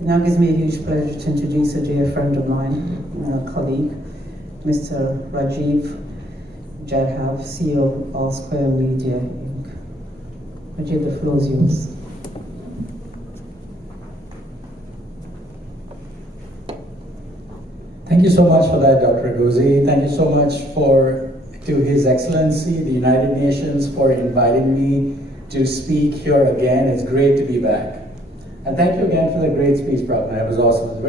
It now gives me a huge pleasure to introduce a dear friend of mine, a colleague, Mr. Rajiv Jadhav, CEO of Rsquare Media, Inc. Rajiv, the floor is yours. Thank you so much for that, Dr. Agozi. Thank you so much to His Excellency, the United Nations, for inviting me to speak here again. It's great to be back. And thank you again for the great speech, Prabhna. It was awesome. It was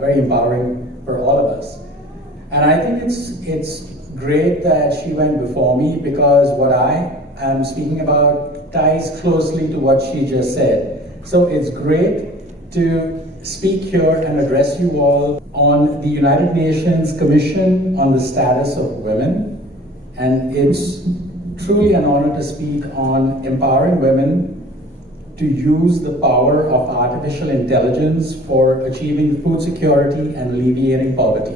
very empowering for all of us. And I think it's great that she went before me, because what I am speaking about ties closely to what she just said. So it's great to speak here and address you all on the United Nations Commission on the Status of Women. And it's truly an honor to speak on empowering women to use the power of artificial intelligence for achieving food security and alleviating poverty.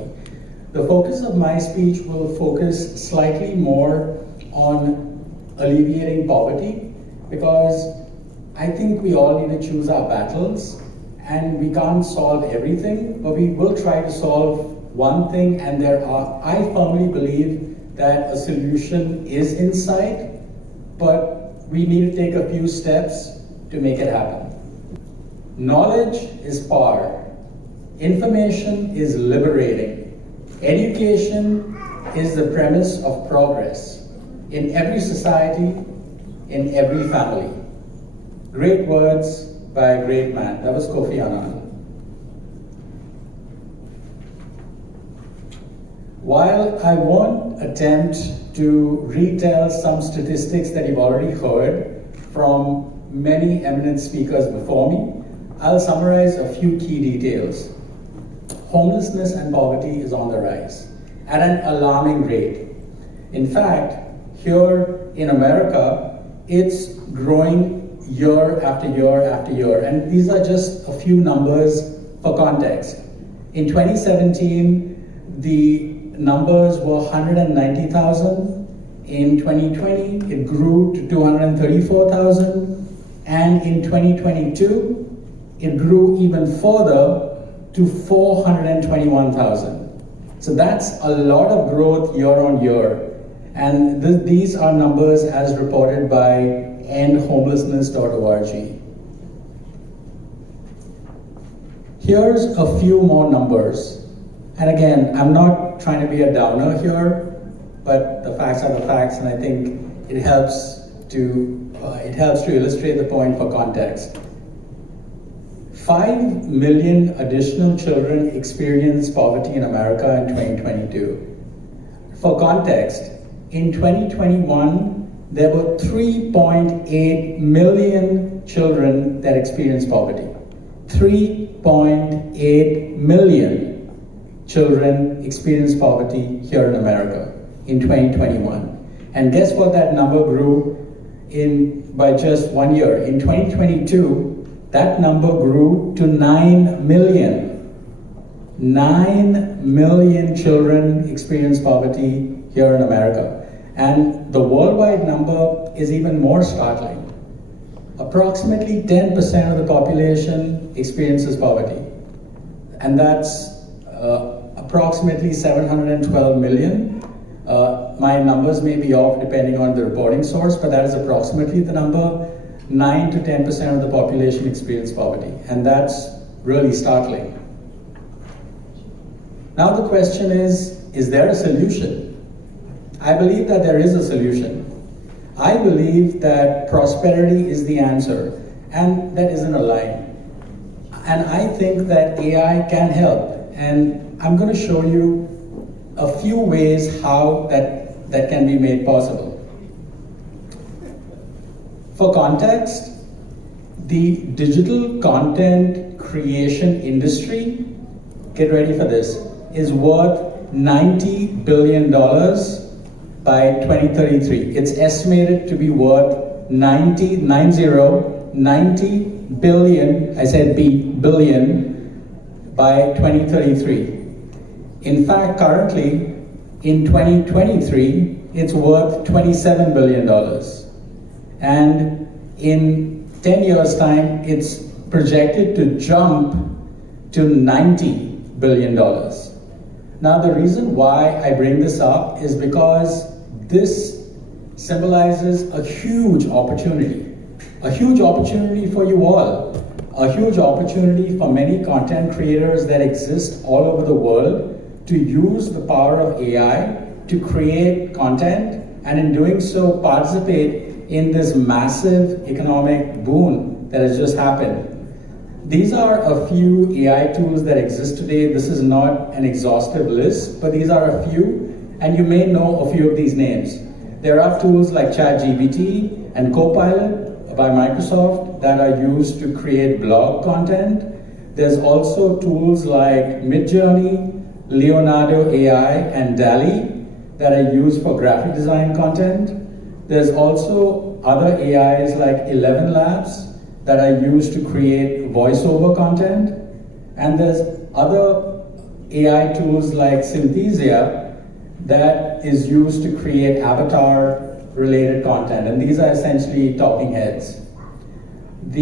The focus of my speech will focus slightly more on alleviating poverty, because I think we all need to choose our battles, and we can't solve everything, but we will try to solve one thing. And I firmly believe that a solution is in sight, but we need to take a few steps to make it happen. Knowledge is power. Information is liberating. Education is the premise of progress in every society, in every family. Great words by a great man. That was Kofi Annan. While I won't attempt to retell some statistics that you've already heard from many eminent speakers before me, I'll summarize a few key details. Homelessness and poverty is on the rise at an alarming rate. In fact, here in America, it's growing year after year after year. And these are just a few numbers for context. In 2017, the numbers were 190,000. In 2020, it grew to 234,000. And in 2022, it grew even further to 421,000. So that's a lot of growth year on year. And these are numbers as reported by endhomelessness.org. Here's a few more numbers. And again, I'm not trying to be a downer here, but the facts are the facts, and I think it helps to illustrate the point for context. 5 million additional children experienced poverty in America in 2022. For context, in 2021, there were 3.8 million children that experienced poverty. 3.8 million children experienced poverty here in America in 2021. And guess what that number grew by just 1 year. In 2022, that number grew to 9 million. 9 million children experience poverty here in America. And the worldwide number is even more startling. Approximately 10% of the population experiences poverty. And that's approximately 712 million. My numbers may be off depending on the reporting source, but that is approximately the number. 9 to 10% of the population experience poverty, and that's really startling. Now the question is there a solution? I believe that there is a solution. I believe that prosperity is the answer, and that isn't a lie. And I think that AI can help, and I'm going to show you a few ways how that can be made possible. For context, the digital content creation industry, get ready for this, is worth $90 billion by 2033. It's estimated to be worth 90 billion, I said billion, by 2033. In fact, currently, in 2023, it's worth $27 billion. And in 10 years' time, it's projected to jump to $90 billion. Now, the reason why I bring this up is because this symbolizes a huge opportunity for you all, a huge opportunity for many content creators that exist all over the world to use the power of AI to create content, and in doing so participate in this massive economic boom that has just happened. These are a few AI tools that exist today. This is not an exhaustive list, but these are a few, and you may know a few of these names. There are tools like ChatGPT and Copilot by Microsoft that are used to create blog content. There's also tools like Midjourney, Leonardo AI, and DALL-E that are used for graphic design content. There's also other AIs like 11 Labs that are used to create voiceover content. And there's other AI tools like Synthesia that is used to create avatar-related content. And these are essentially talking heads. And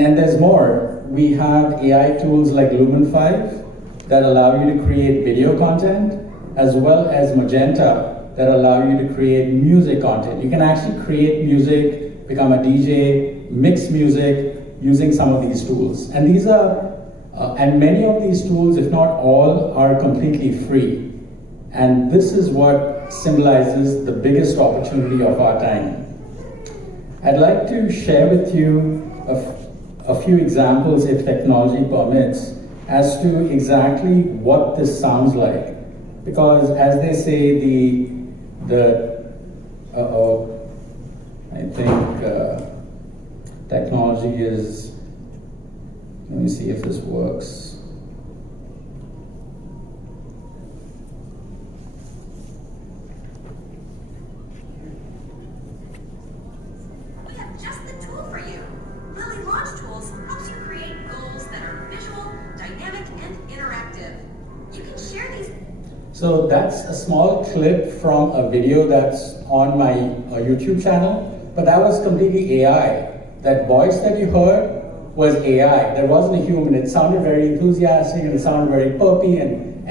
then there's more. We have AI tools like Lumen 5 that allow you to create video content, as well as Magenta that allow you to create music content. You can actually create music, become a DJ, mix music using some of these tools. And these are, and many of these tools, if not all, are completely free. And this is what symbolizes the biggest opportunity of our time. I'd like to share with you a few examples, if technology permits, as to exactly what this sounds like. Because as they say, I think technology is, let me see if this works. We have just the tool for you. Lily Launch Tools helps you create goals that are visual, dynamic, and interactive. You can share these. So that's a small clip from a video that's on my YouTube channel, but that was completely AI. That voice that you heard was AI. There wasn't a human. It sounded very enthusiastic and it sounded very perky and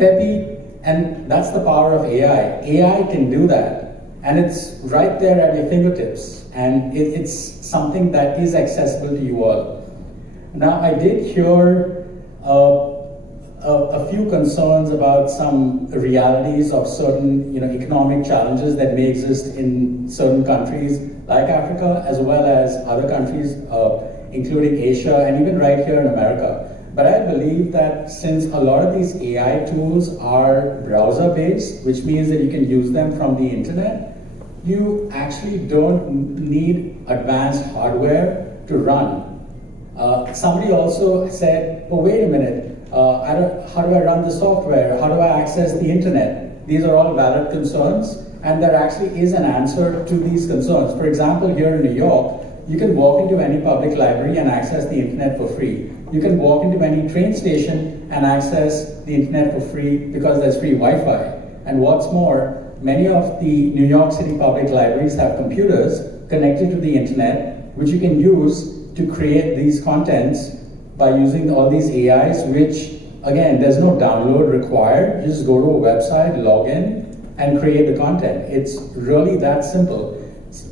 peppy, and that's the power of AI. AI can do that, and it's right there at your fingertips, and it's something that is accessible to you all. Now, I did hear a few concerns about some realities of certain economic challenges that may exist in certain countries like Africa, as well as other countries, including Asia and even right here in America. But I believe that since a lot of these AI tools are browser-based, which means that you can use them from the internet, you actually don't need advanced hardware to run. Somebody also said, well, wait a minute, how do I run the software? How do I access the internet? These are all valid concerns, and there actually is an answer to these concerns. For example, here in New York, you can walk into any public library and access the internet for free. You can walk into any train station and access the internet for free because there's free Wi-Fi. And what's more, many of the New York City public libraries have computers connected to the internet, which you can use to create these contents by using all these AIs, which, again, there's no download required. You just go to a website, log in, and create the content. It's really that simple.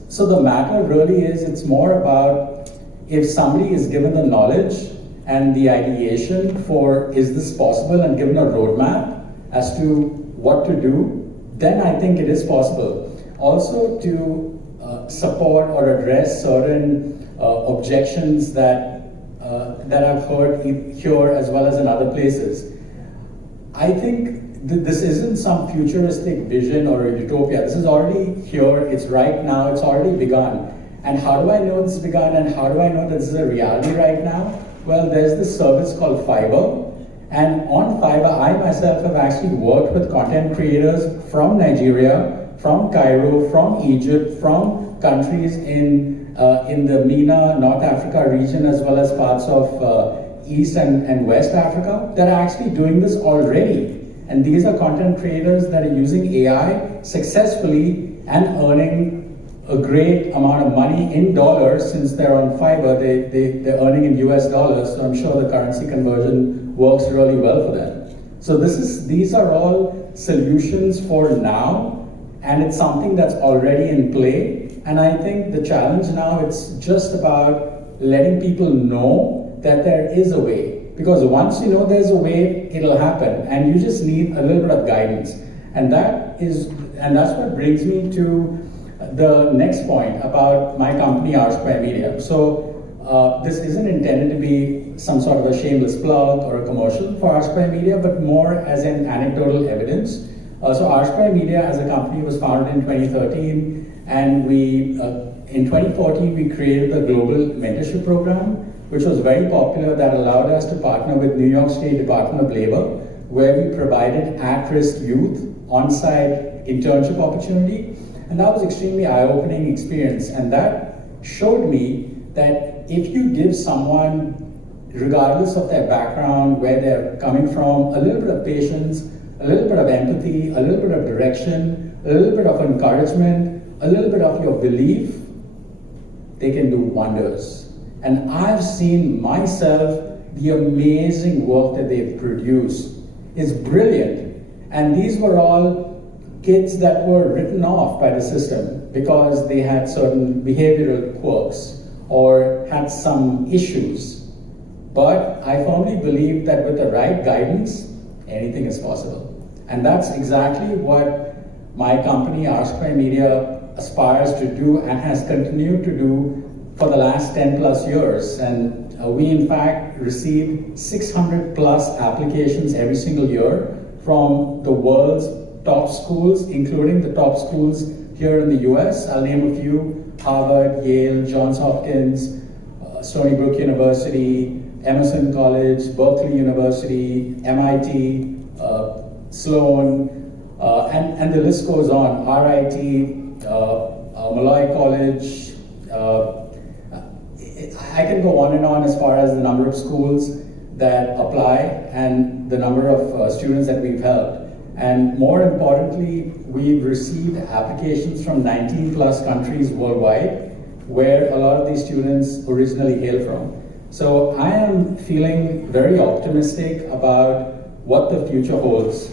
So the matter really is, it's more about if somebody is given the knowledge and the ideation for is this possible and given a roadmap as to what to do, then I think it is possible. Also to support or address certain objections that I've heard here as well as in other places. I think this isn't some futuristic vision or a utopia. This is already here, it's right now, it's already begun. And how do I know it's begun, and how do I know that this is a reality right now? Well, there's this service called Fiverr. And on Fiverr, I myself have actually worked with content creators from Nigeria, from Cairo, from Egypt, from countries in the MENA, North Africa region, as well as parts of East and West Africa that are actually doing this already. And these are content creators that are using AI successfully and earning a great amount of money in dollars. Since they're on fiber, they're earning in US dollars, so I'm sure the currency conversion works really well for them. So these are all solutions for now, and it's something that's already in play. And I think the challenge now, it's just about letting people know that there is a way. Because once you know there's a way, it'll happen, and you just need a little bit of guidance. And that's what brings me to the next point about my company, Rsquare Media. So this isn't intended to be some sort of a shameless plug or a commercial for Rsquare Media, but more as an anecdotal evidence. So Rsquare Media as a company was founded in 2013, and in 2014 we created the Global Mentorship Program, which was very popular, that allowed us to partner with New York State Department of Labor, where we provided at-risk youth on-site internship opportunity. And that was extremely eye-opening experience. And that showed me that if you give someone, regardless of their background, where they're coming from, a little bit of patience, a little bit of empathy, a little bit of direction, a little bit of encouragement, a little bit of your belief, they can do wonders. And I've seen myself the amazing work that they've produced. It's brilliant. And these were all kids that were written off by the system because they had certain behavioral quirks or had some issues. But I firmly believe that with the right guidance, anything is possible. And that's exactly what my company, Rsquare Media, aspires to do and has continued to do for the last 10 plus years. And we in fact receive 600 plus applications every single year from the world's top schools, including the top schools here in the US. I'll name a few: Harvard, Yale, Johns Hopkins, Stony Brook University, Emerson College, Berkeley University, MIT, Sloan, and the list goes on, RIT, Malloy College. I can go on and on as far as the number of schools that apply and the number of students that we've helped. And more importantly, we've received applications from 19 plus countries worldwide, where a lot of these students originally hail from. So I am feeling very optimistic about what the future holds.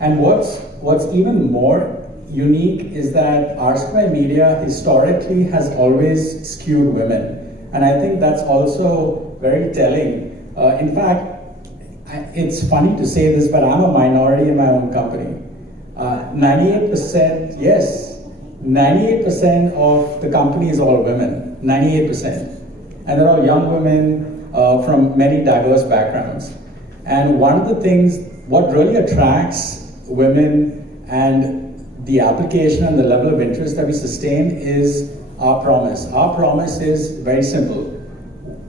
And what's even more unique is that Rsquare Media historically has always skewed women. And I think that's also very telling. In fact, it's funny to say this, but I'm a minority in my own company. 98%, yes, 98% of the company is all women, 98%. And they're all young women from many diverse backgrounds. And one of the things, what really attracts women and the application and the level of interest that we sustain is our promise. Our promise is very simple.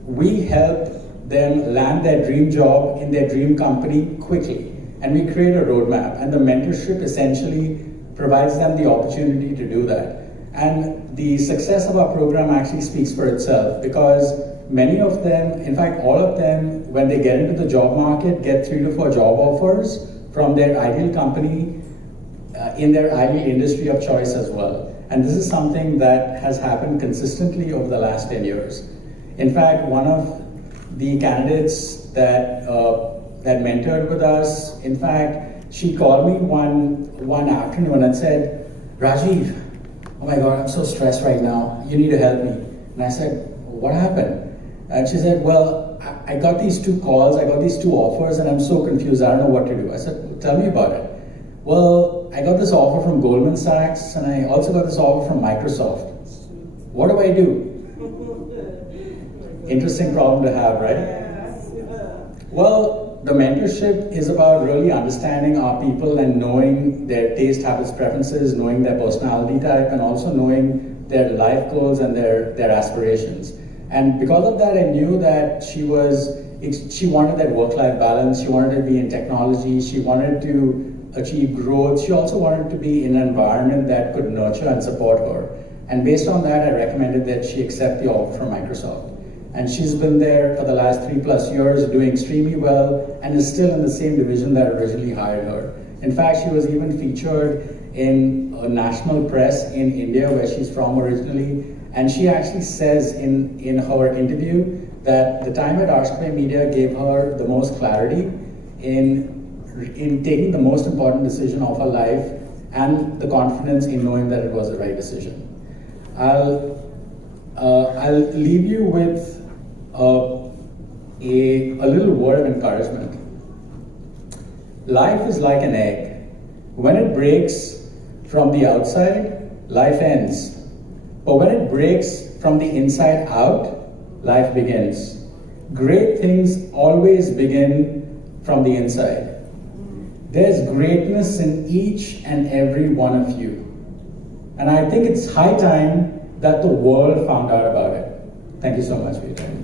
We help them land their dream job in their dream company quickly. And we create a roadmap, and the mentorship essentially provides them the opportunity to do that. And the success of our program actually speaks for itself, because many of them, in fact all of them, when they get into the job market, get 3 to 4 job offers from their ideal company in their ideal industry of choice as well. And this is something that has happened consistently over the last 10 years. In fact, one of the candidates that mentored with us, in fact, she called me one afternoon and said, "Rajiv, oh my God, I'm so stressed right now. You need to help me." And I said, "What happened?" And she said, "Well, I got these 2 calls, I got these 2 offers, and I'm so confused. I don't know what to do." I said, "Well, tell me about it." "Well, I got this offer from Goldman Sachs, and I also got this offer from Microsoft. What do I do?" Interesting problem to have, right? Well, the mentorship is about really understanding our people and knowing their taste, habits, preferences, knowing their personality type, and also knowing their life goals and their aspirations. And because of that, I knew that she wanted that work-life balance. She wanted to be in technology. She wanted to achieve growth. She also wanted to be in an environment that could nurture and support her. And based on that, I recommended that she accept the offer from Microsoft. And she's been there for the last 3+ years, doing extremely well, and is still in the same division that originally hired her. In fact, she was even featured in a national press in India, where she's from originally. And she actually says in her interview that the time at Rsquare Media gave her the most clarity in taking the most important decision of her life, and the confidence in knowing that it was the right decision. I'll leave you with a little word of encouragement. Life is like an egg. When it breaks from the outside, life ends. But when it breaks from the inside out, life begins. Great things always begin from the inside. There's greatness in each and every one of you. And I think it's high time that the world found out about it. Thank you so much for your time.